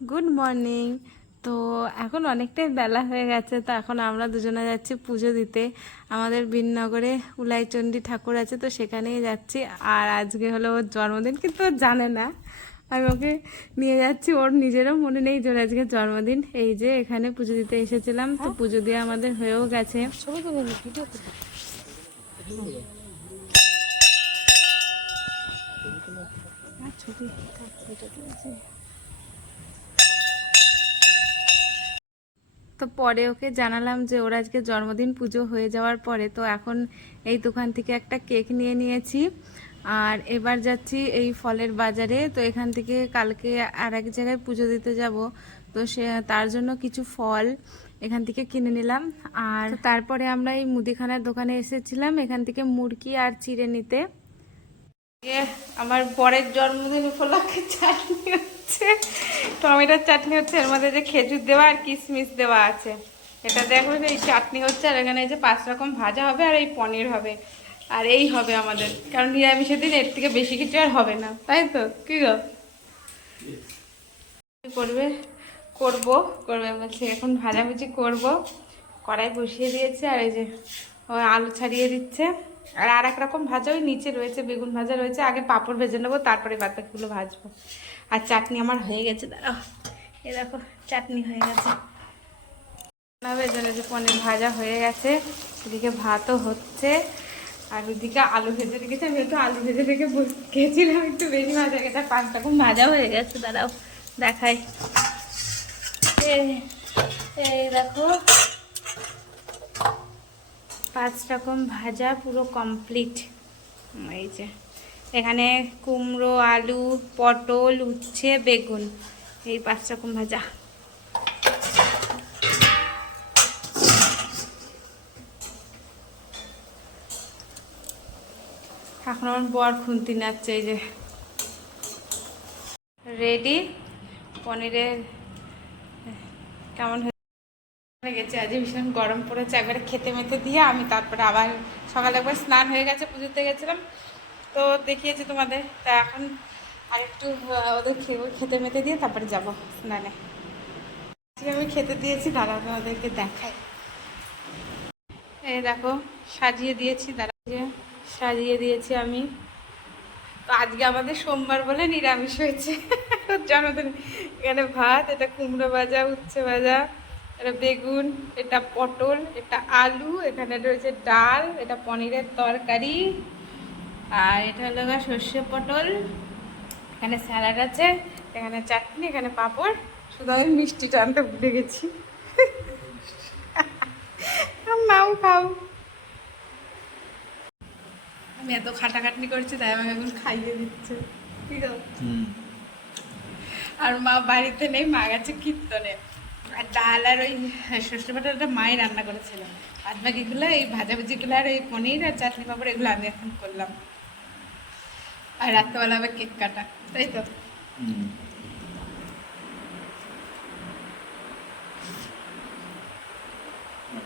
Good morning. তো এখন অনেকটাই বেলা হয়ে গেছে, তো এখন আমরা দুজনে যাচ্ছি পুজো দিতে। আমাদের বিননগরে উলাইচণ্ডী ঠাকুর আছে, তো সেখানেই যাচ্ছি। আর আজকে হলো ওর জন্মদিন, কিন্তু ও জানে না। আমি ওকে নিয়ে যাচ্ছি, ওর নিজেরও মনে নেই যে ওর আজকে জন্মদিন। এই যে এখানে পুজো দিতে এসেছিলাম, তো পুজো দিয়ে আমাদের হয়েও গেছে। তো পরে ওকে জানালাম যে ওর আজকে জন্মদিন, পুজো হয়ে যাওয়ার পরে। তো এখন এই দোকান থেকে একটা কেক নিয়ে নিয়েছি, আর এবার যাচ্ছি এই ফলের বাজারে। তো এখান থেকে কালকে আর এক জায়গায় পুজো দিতে যাব, তো সে তার জন্য কিছু ফল এখান থেকে কিনে নিলাম। আর তারপরে আমরা এই মুদিখানার দোকানে এসেছিলাম এখান থেকে মুড়কি আর চিড়ে নিতে। আমার বরের জন্মদিন উপলক্ষে চাটনি হচ্ছে, টমেটোর চাটনি হচ্ছে, এর মধ্যে যে খেজুর দেওয়া আর কিশমিশ দেওয়া আছে। এটা দেখো, এই চাটনি হচ্ছে, আর এখানে এই যে 5 রকম ভাজা হবে, আর এই পনির হবে, আর এই হবে আমাদের। কারণ নিরামিষের দিন এর থেকে বেশি কিছু আর হবে না, তাই তো? কি গো করবে? করবো বলছি, এখন ভাজাভুজি করব। কড়াই বসিয়ে দিয়েছে, আর এই যে ও আলু ছাড়িয়ে দিচ্ছে। আর এক রকম ভাজা ওই নিচে রয়েছে, বেগুন ভাজা রয়েছে। আগে পাঁপড় ভেজে নেবো, তারপরে বাদবাকিগুলো ভাজবো। আর চাটনি আমার হয়ে গেছে, দাঁড়াও, এ দেখো চাটনি হয়ে গেছে। যে পনির ভাজা হয়ে গেছে, এদিকে ভাতও হচ্ছে, আর ওইদিকে আলু ভেজে রেখেছে। আমি একটু আলু ভেজে রেখে গেছিলাম, একটু বেশি ভাজা গেছে। 5 রকম ভাজা হয়ে গেছে, দাঁড়াও দেখাই। এই দেখো 5 রকম ভাজা পুরো কমপ্লিট। এই যে এখানে কুমড়ো, আলু, পটল, উচ্ছে, বেগুন, এই 5 রকম ভাজা। এখন আমার বর খুন্তি নাচ্ছে, এই যে রেডি। পনিরের কেমন হয়ে গেছে, আজ ভীষণ গরম পড়েছে। একবারে খেতে মেতে দিয়ে আমি তারপরে আবার সকালে একবার স্নান হয়ে গেছে, পুজোতে গেছিলাম, তো দেখিয়েছি তোমাদের। তা এখন আর একটু ওদের খেতে মেতে দিয়ে তারপরে যাব স্নানে। আমি খেতে দিয়েছি, দাঁড়া তোমাদেরকে দেখাই। এই দেখো সাজিয়ে দিয়েছি, দাঁড়া সাজিয়ে দিয়েছি আমি। তো আজকে আমাদের সোমবার বলে নিরামিষ হয়েছে জন্মদিন। এখানে ভাত, এটা কুমড়ো ভাজা, উচ্ছে ভাজা, এটা বেগুন, এটা পটল, এটা আলু, এখানে রয়েছে ডাল, এটা পনিরের তরকারি, আর এটা হলো সর্ষে পটল, এখানে স্যালাড আছে, এখানে চাটনি, এখানে পাঁপড়। শুধু আমি মিষ্টিটা আনতে ভুলে গেছি নাও খাও। আমি এত খাটাখাটনি করছি, তাই আমাকে এখন খাইয়ে দিচ্ছে, ঠিক আছে। আর মা বাড়িতে নেই, মা গেছে কীর্তনে। আর ডাল আর ওই সর্ষে বাটাটা মাই রান্না করেছিল। বাদ বাকিগুলো এই ভাজাভুজিগুলো আর এই পনির আর চাটনি পাপড় এগুলো আমি এখন করলাম। আর রাত্রেবেলা আবার কেক কাটা, তাই তো?